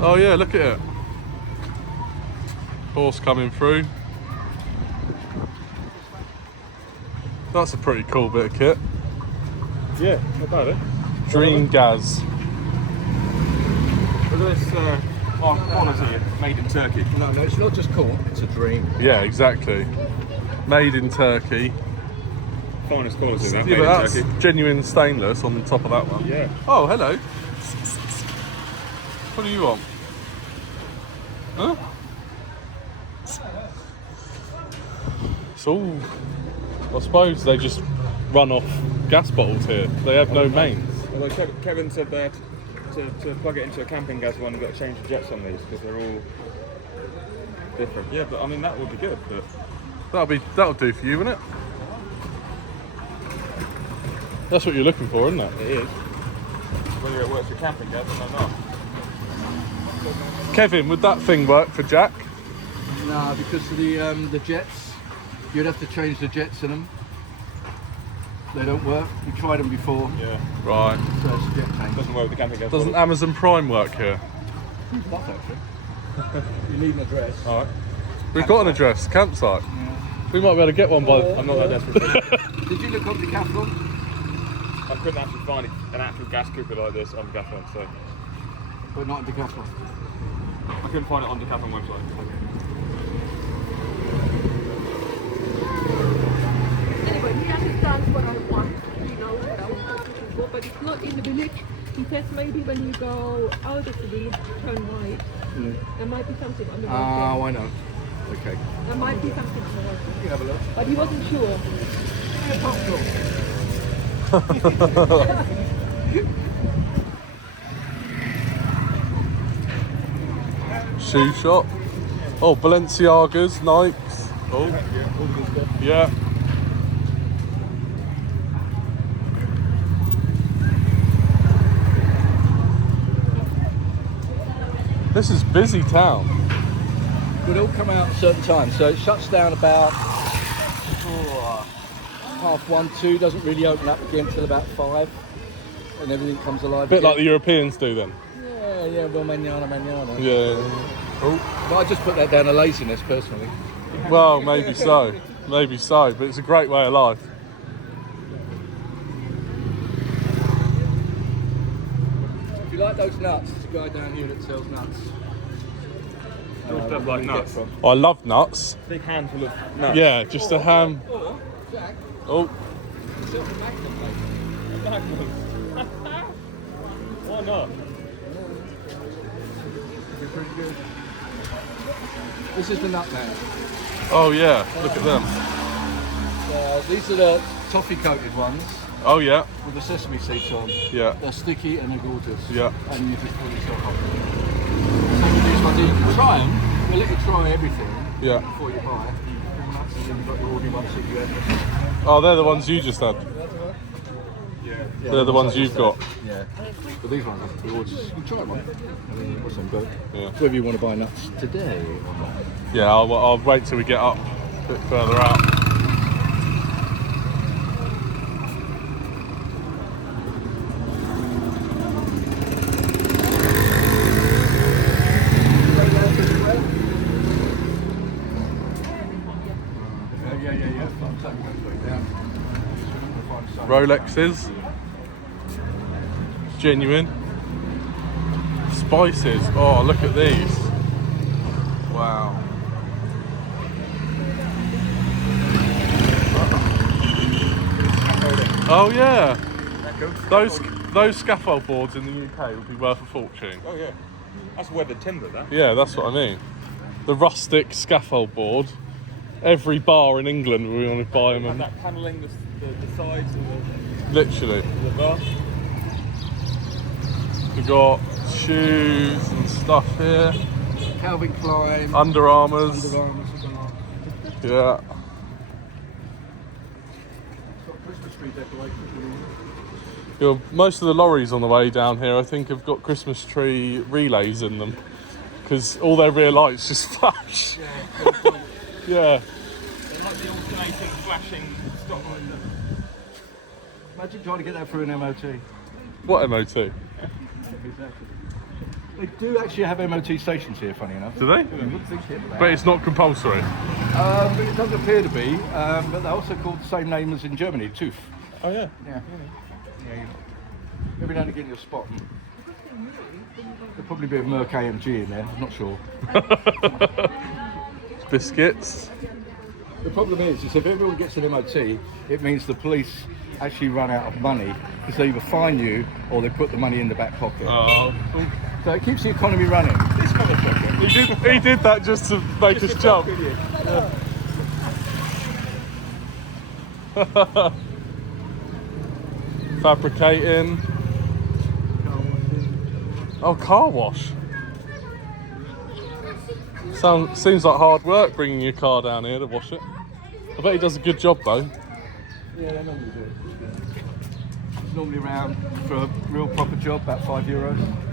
Oh yeah, look at it. Horse coming through. That's a pretty cool bit of kit. Yeah, not bad, eh? Dream Gaz. Look at this quality, made in Turkey. No, it's not just corn, it's a dream. Yeah, exactly. Made in Turkey. Finest quality, that, Yeah, made but in that's Turkey. genuine stainless on the top of that one. Yeah. Oh, hello. What do you want? Huh? So, I suppose they just run off gas bottles here. They have no mains. Although Kevin said that to plug it into a camping gas one, you've got to change the jets on these because they're all different. Yeah, but I mean that would be good. But That'll do for you, wouldn't it? That's what you're looking for, isn't it? it is. Whether it works for camping gas, I don't know. Kevin, would that thing work for Jack? No, because of the jets, you'd have to change the jets in them. They don't work. We tried them before, Yeah. Right. so it's a jet change. Doesn't work with the camping gas. Doesn't Amazon Prime work here? Stuff, actually. You need an address. Alright. We've got an address, campsite. We might be able to get one by... I'm not that desperate. Did you look up Decathlon? I couldn't actually find an actual gas cooker like this on Decathlon, so But not Decathlon. I couldn't find it on the Decathlon website. Anyway, he understands what I want. He knows what I want to go, but it's not in the village. He says maybe when you go out of the village, turn right. There might be something on the road. Oh, I know. Okay. There might be something on the road. You can have a look. But he wasn't sure. Shoe shop. Oh, Balenciagas, Nikes. Oh, yeah. This is busy town. But it'll come out at certain times. So it shuts down about 1:30, 2. Doesn't really open up again until about 5. And everything comes alive. A bit again. like the Europeans do then. Yeah, well, manana. Yeah. But I just put that down to laziness, personally. Well, maybe so. Maybe so, but it's a great way of life. If you like those nuts, there's a guy down here that sells nuts. Stuff like nuts. I love nuts. Big handful of nuts. Yeah, just a ham. Or, Jack, Oh, he sells a Magnum plate. Why not? They're pretty good. This is the nut man. oh yeah, look at them. These are the toffee coated ones Oh yeah, with the sesame seeds on. yeah, They're sticky and they're gorgeous. yeah. And you just pull yourself up. Same with these ones. You can try them. We'll let you try everything Yeah. before you buy. Nuts, and then you've got your ordinary ones that you have. Oh, they're the ones you just had. Yeah, They're the ones you've got. Yeah. But these ones are gorgeous. You can try one. I mean, what's them, but Yeah. whether you want to buy nuts today or not. Yeah, I'll wait till we get up a bit further out. Rolexes. Genuine. Spices. Oh, look at these. Wow. Oh yeah. Those scaffold boards in the UK would be worth a fortune. Oh yeah. That's weathered timber, that. Yeah, that's what I mean. The rustic scaffold board. Every bar in England we want to buy them. And And that panelling, the sides of literally, the bar. we got shoes and stuff here. Calvin Klein. Under Armours. Under Armours as well. Yeah. Got Christmas tree decorations. Most of the lorries on the way down here, I think, have got Christmas tree relays in them because all their rear lights just flash. Yeah. They're like the alternating flashing stop lights. Imagine trying to get that through an MOT. What MOT? Exactly. They do actually have MOT stations here, funny enough. Do they? You wouldn't think it, But it's not compulsory. it does appear to be, but they're also called the same name as in Germany, TÜV. Oh yeah. Yeah. Every now and again you'll spot them. There'll probably be a Merc AMG in there, I'm not sure. Biscuits. The problem is if everyone gets an MOT, it means the police actually run out of money because they either fine you or they put the money in the back pocket. Oh. So it keeps the economy running. This motherfucker. He did that just to make us jump. Fabricating. Oh, car wash. Seems like hard work bringing your car down here to wash it. I bet he does a good job though. Yeah, they normally do. It's normally around for a real proper job, about €5.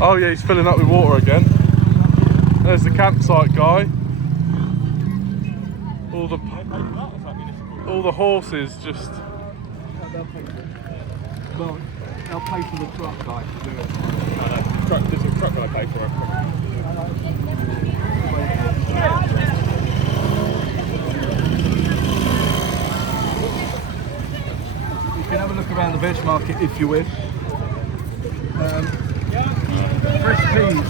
Oh yeah, he's filling up with water again. There's the campsite guy. All the horses just. Well, they'll pay for the truck guy to do it. There's a truck that I pay for it. You can have a look around the veg market if you wish. Fresh peas.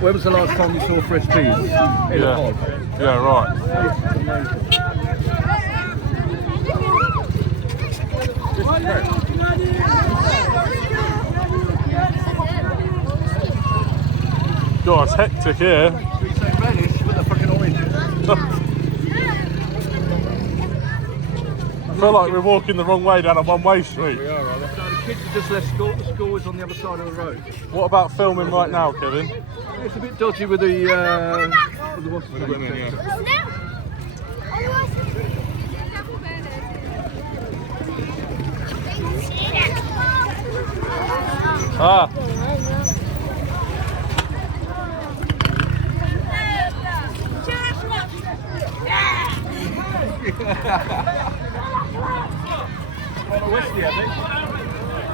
When was the last time you saw fresh peas? In a pod. Yeah, right. God, it's hectic here. We say reddish, but they're fucking oranges. I feel like we're walking the wrong way down a one-way street. We are, rather. So the kids have just left school. The school is on the other side of the road. What about filming right now, Kevin? It's a bit dodgy with the what's the women, yeah. Ah.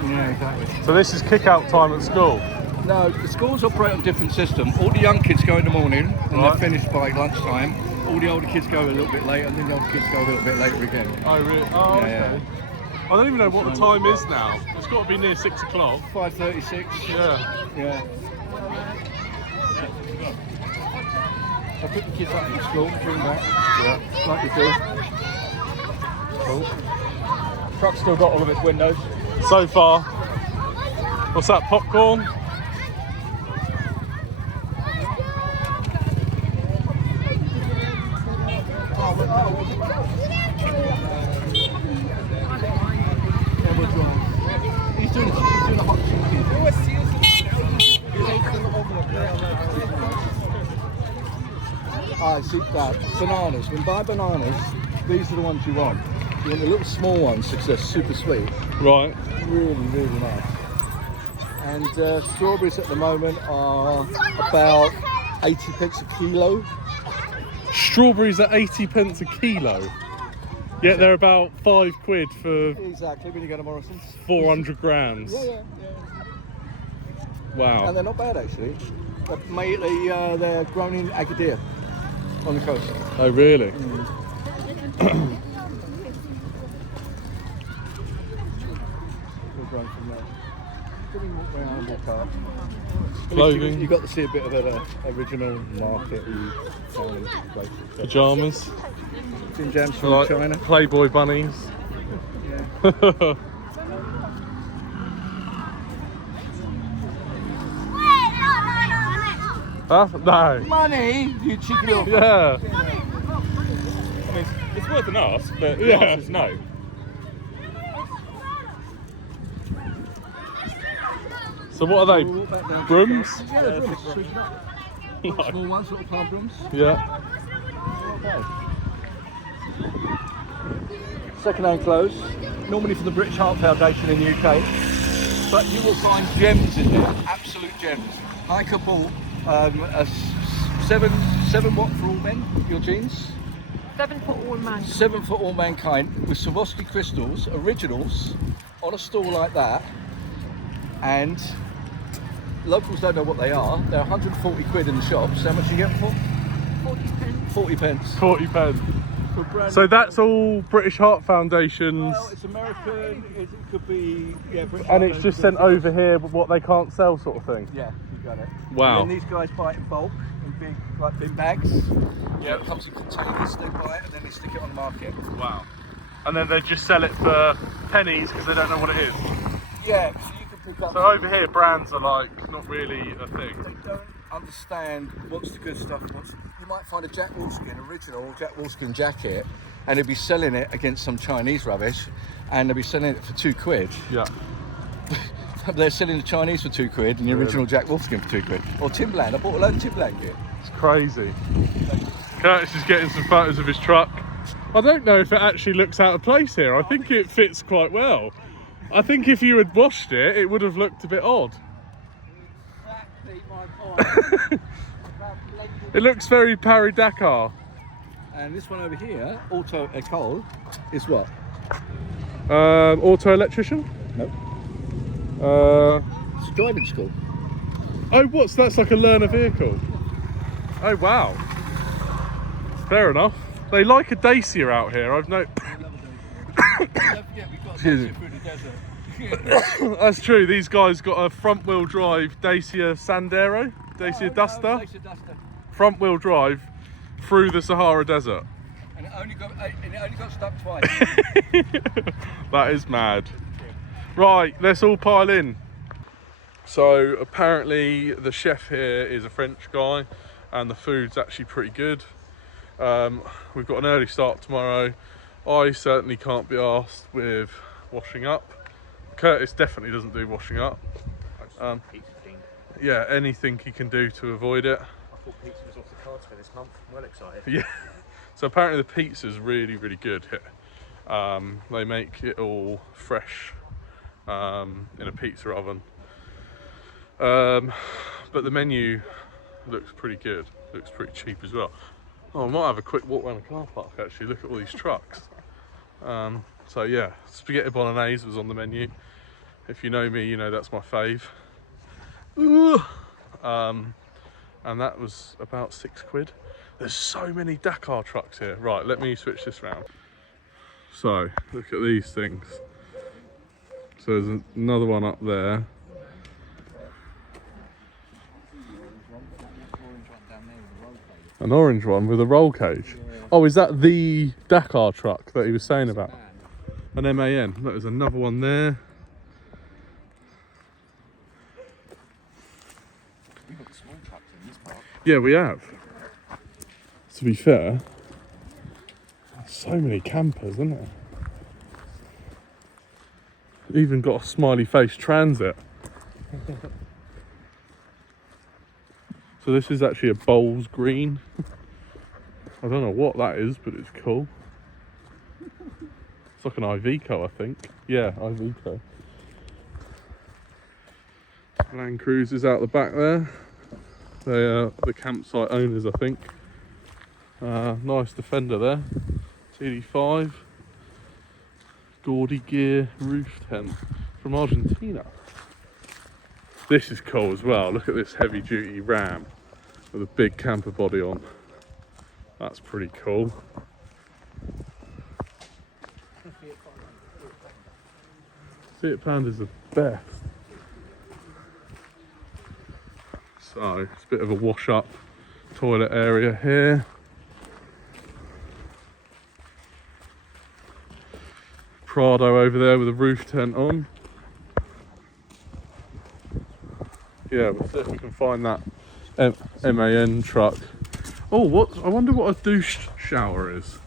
Yeah, exactly. So this is kick-out time at school? No, the schools operate on a different system. All the young kids go in the morning and Right. they're finished by lunchtime. All the older kids go a little bit later and then the older kids go a little bit later again. Oh, really? Oh, okay. Yeah. I don't even know what the time is now. It's got to be near 6 o'clock. 5:36. Yeah. Yeah. I pick the kids up from school, bring them back. Yeah. Like you do. Cool. Truck's still got all of its windows. So far. What's that, popcorn? He's doing a hot chicken. I see that. Bananas. When you buy bananas, these are the ones you want. You want the little small ones because they're super sweet. Right. Really, really nice. And strawberries at the moment are about 80p a kilo. Strawberries at 80p a kilo. Yeah, they're about £5 for Exactly, when you go to Morrison's. 400 grams. Yeah. Wow. And they're not bad actually. They're grown in Agadir on the coast. Oh, really? They're grown from there. Clothing. You got to see a bit of an original market. Pyjamas. Tin jams from Like China. Playboy bunnies. Yeah. Huh? No. Money, you cheeky little. Yeah. I mean, it's worth an ask, but the Yeah. answer's no. So what are they? We'll walk back down. Brooms? Yeah, they're brooms. Sweep it up. Small ones, little palm brooms. Yeah. Second-hand clothes, normally from the British Heart Foundation in the UK, but you will find gems in here, absolute gems. Like I bought a 7 watt for all men, your jeans. 7 for all man. 7 for all mankind with Swarovski crystals, originals, on a stall like that, and locals don't know what they are. They're 140 quid in the shops. How much do you get them for? 40 pence. 40 pence. 40 pence. For brand So that's all British Heart Foundations. Well, it's American, it could be, yeah, British And Heart it's just Foundation. sent over here with what they can't sell sort of thing. Yeah, you got it. Wow. And then these guys buy it in bulk, in big, like bin bags. Yeah, it comes in containers, they buy it and then they stick it on the market. Wow. And then they just sell it for pennies because they don't know what it is. Yeah, so you can pick up. So over here, brands are like not really a thing. They don't understand what's the good stuff. You might find a Jack Wolfskin, original Jack Wolfskin jacket, and they'll be selling it against some Chinese rubbish, and they'll be selling it for 2 quid. Yeah. They're selling the Chinese for 2 quid and the original Jack Wolfskin for 2 quid. Or Timberland, I bought a load of Timberland gear. It's crazy. Curtis is getting some photos of his truck. I don't know if it actually looks out of place here. I think it fits quite well. I think if you had washed it, it would have looked a bit odd. Exactly my point. It looks very Paris-Dakar. And this one over here, Auto Ecole, is what? Auto electrician? No. It's a driving school. Oh, that's like a learner vehicle. Oh wow. Fair enough. They like a Dacia out here. I've no. Don't forget, we've got Excuse me. through the desert. That's true. These guys got a front-wheel drive Dacia Sandero, Dacia Duster, Dacia Duster. front-wheel drive through the Sahara Desert. And it only got stuck twice. That is mad. Right, let's all pile in. So apparently the chef here is a French guy and the food's actually pretty good. We've got an early start tomorrow. I certainly can't be arsed with washing up. Curtis definitely doesn't do washing up. Yeah, anything he can do to avoid it. I thought pizza was off the cards for this month. I'm well excited. Yeah. So apparently the pizza's really, really good here. They make it all fresh in a pizza oven. But the menu looks pretty good. Looks pretty cheap as well. Oh, I might have a quick walk around the car park actually. Look at all these trucks. So yeah, spaghetti bolognese was on the menu. If you know me, you know that's my fave. Ooh. And that was about 6 quid. There's so many Dakar trucks here. Right, let me switch this round. So, look at these things. So there's another one up there. An orange one with a roll cage. Oh, is that the Dakar truck that he was saying about? An MAN. Look, there's another one there. We've got small trucks in this park. Yeah, we have. To be fair, so many campers, isn't there? Even got a smiley face transit. So this is actually a Bowls green. I don't know what that is, but it's cool. It's like an Iveco, I think. Yeah, Iveco. Land Cruisers out the back there. They are the campsite owners, I think. Nice Defender there. TD5. Gaudy Gear roof tent from Argentina. This is cool as well. Look at this heavy duty Ram with a big camper body on. That's pretty cool. Fiat Panda's the best. So it's a bit of a wash up toilet area here. Prado over there with a roof tent on. Yeah, we'll see if we can find that MAN truck. Oh, I wonder what a douche shower is.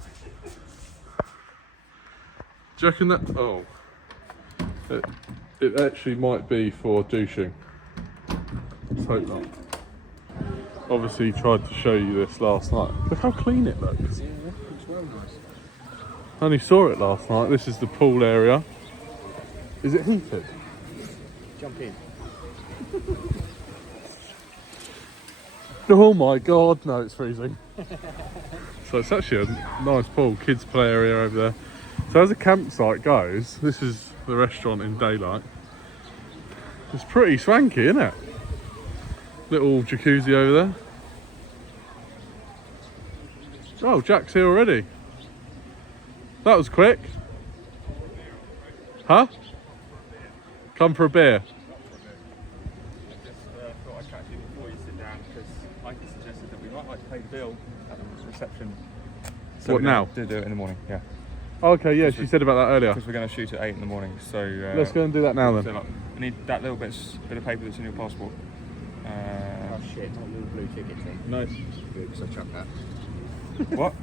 Do you reckon that? Oh, it actually might be for douching. hope not. Obviously tried to show you this last night. Look how clean it looks. Yeah, it's well nice. I only saw it last night. This is the pool area. Is it heated? Jump in. Oh my god, no, it's freezing. So it's actually a nice pool, kids play area over there. So as a campsite goes, this is the restaurant in daylight. It's pretty swanky, isn't it? Little jacuzzi over there. Oh, Jack's here already. That was quick. Huh? Come for a beer. Thought I'd catch you before you sit down because Mikey suggested that we might like to pay the bill at the reception. So What we're now? gonna do it in the morning, yeah. Okay, yeah, she said about that earlier. Because we're going to shoot at 8 in the morning, so... Let's go and do that now so then. like, we need that little bit of paper that's in your passport. Oh shit, not a little blue ticket thing. No. Because I chucked that. What?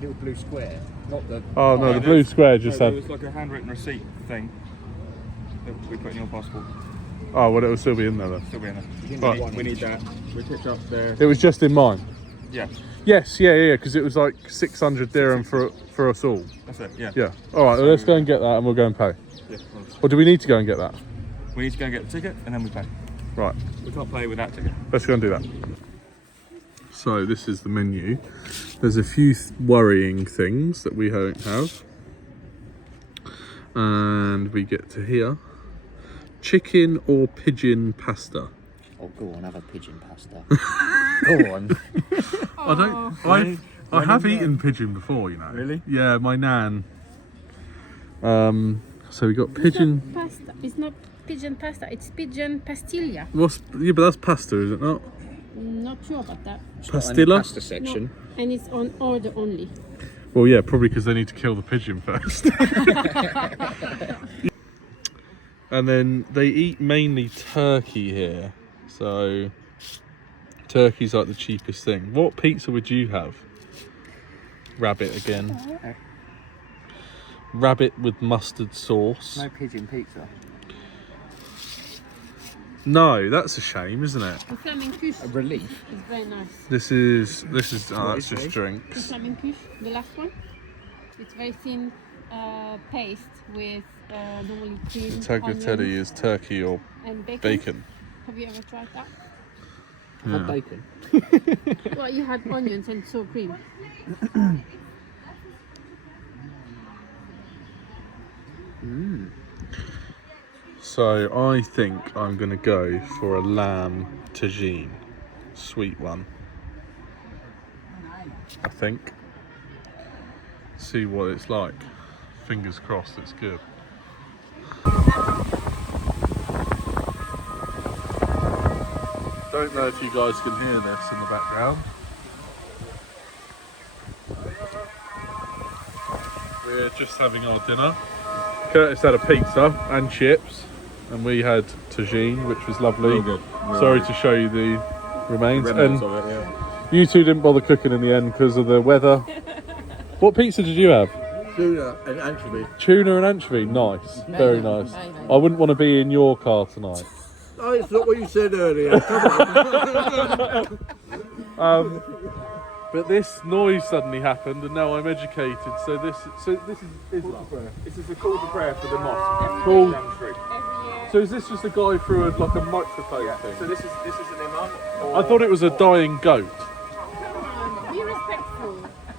Little blue square, not the... Oh no, the there's- blue square just There had... was like a handwritten receipt thing that we put in your passport. Oh, well, it will still be in there then. Still be in there. Right. We need that. We picked up there. It was just in mine. Yeah, Yes, yeah, because it was like 600 dirham for us all. that's it, yeah. Yeah. All right, well, let's go and get that and we'll go and pay. Yeah, Or do we need to go and get that? we need to go and get the ticket and then we pay. Right, We can't pay with that ticket. let's go and do that. So this is the menu. There's a few worrying things that we don't have. And we get to here. Chicken or pigeon pasta? Oh, go on, have a pigeon pasta. Go on. I have eaten pigeon before, you know. Really? Yeah, my nan. So we got pigeon. It's not pasta. It's not pigeon pasta. It's pigeon pastilla. Yeah, but that's pasta, is it not? Not sure about that. Pastilla? Pasta section. No. And it's on order only. Well, yeah, probably because they need to kill the pigeon first. And then they eat mainly turkey here. So turkey's like the cheapest thing. What pizza would you have? Rabbit again. Rabbit with mustard sauce. No pigeon pizza. No, that's a shame, isn't it? The flaming fish A relief. is very nice. This is oh, that's is just it? The drinks. flaming fish, the last one. It's very thin paste with normally cream, Tagliatelle onions, is turkey or and bacon. bacon. Have you ever tried that? Yeah. Had bacon. Well, you had onions and sour cream. So I think I'm gonna go for a lamb tagine, sweet one. I think. See what it's like. Fingers crossed, it's good. Don't know if you guys can hear this in the background. We're just having our dinner. Curtis had a pizza and chips, and we had tagine, which was lovely. Real good. Sorry to show you the remains. Remnants And of it, yeah. you two didn't bother cooking in the end because of the weather. What pizza did you have? Tuna and anchovy. Tuna and anchovy. Nice, very nice. I wouldn't want to be in your car tonight. Oh, it's not what you said earlier. Come on. But this noise suddenly happened, and now I'm educated. So this is Islam. This is a call to prayer for the mosque. Cool. Down the street. Every year. So is this just a guy through like a microphone thing? So this is an imam. I thought it was a dying goat. Come on, be respectful.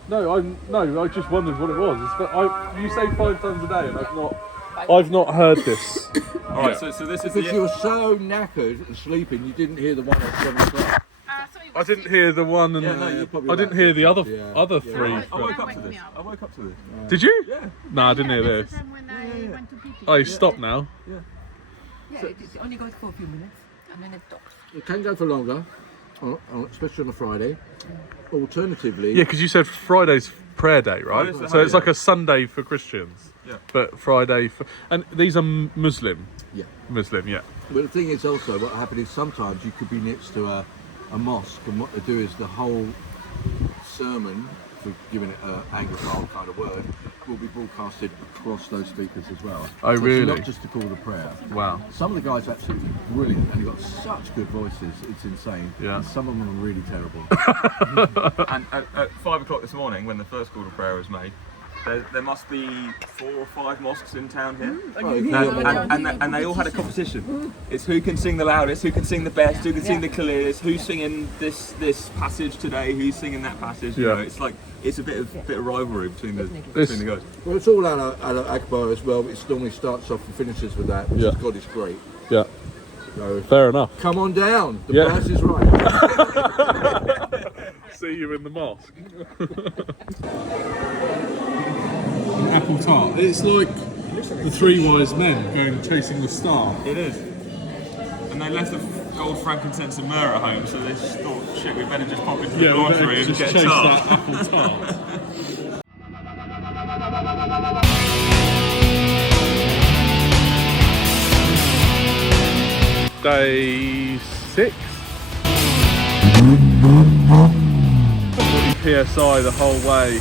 No, I just wondered what it was. You say 5 times a day, and I've not heard this. All right, so this is Because you were so knackered and sleeping, you didn't hear the one at 7 o'clock. I didn't hear the one, and Yeah, no, you're probably I didn't right. hear the other Yeah. other Yeah. three. I woke up Wake to me this. up. I woke up to this. Did you? Yeah. No, I didn't hear That's this. the time when I went to pee. Oh, you stopped now. Yeah, it only goes for a few minutes and then it stops. It can go for longer, especially on a Friday. Alternatively, Yeah, because you said Friday's prayer day, right? Friday's the So it's holiday. like a Sunday for Christians. Yeah. But Friday for... And these are Muslim. yeah. Muslim, yeah. But the thing is also, what happened is sometimes you could be next to a mosque, and what they do is the whole sermon, for giving it an Anglophile kind of word, will be broadcasted across those speakers as well. Oh, So really? It's not just to call the prayer. Wow. Some of the guys are absolutely brilliant, and they've got such good voices. It's insane. Yeah. And some of them are really terrible. And at 5 o'clock this morning, when the first call to prayer was made, there must be 4 or 5 mosques in town here. And they all had a competition. It's who can sing the loudest, who can sing the best, who can sing the clearest, who's singing this passage today, who's singing that passage. You Yeah. know, it's like it's a bit of rivalry between the guys. Well, it's all Allah Akbar as well. It normally starts off and finishes with that, which Yeah. is God is great. Yeah. So, Fair enough. come on down. The Yeah. price is right. See you in the mosque. An apple tart. It's like the 3 wise men going chasing the star. It is. And they left the gold, frankincense, and myrrh at home, so they just thought, shit, we better just pop into the laundry and just get chase a tart. that apple tart. Day 6. PSI the whole way.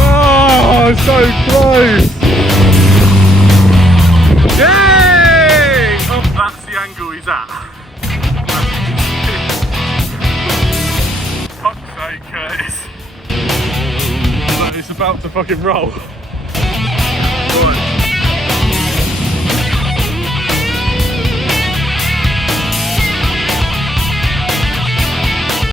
Oh, so close! Yay! Oh, that's the angle he's at. Fuck's sake, Curtis. It's about to fucking roll. Right.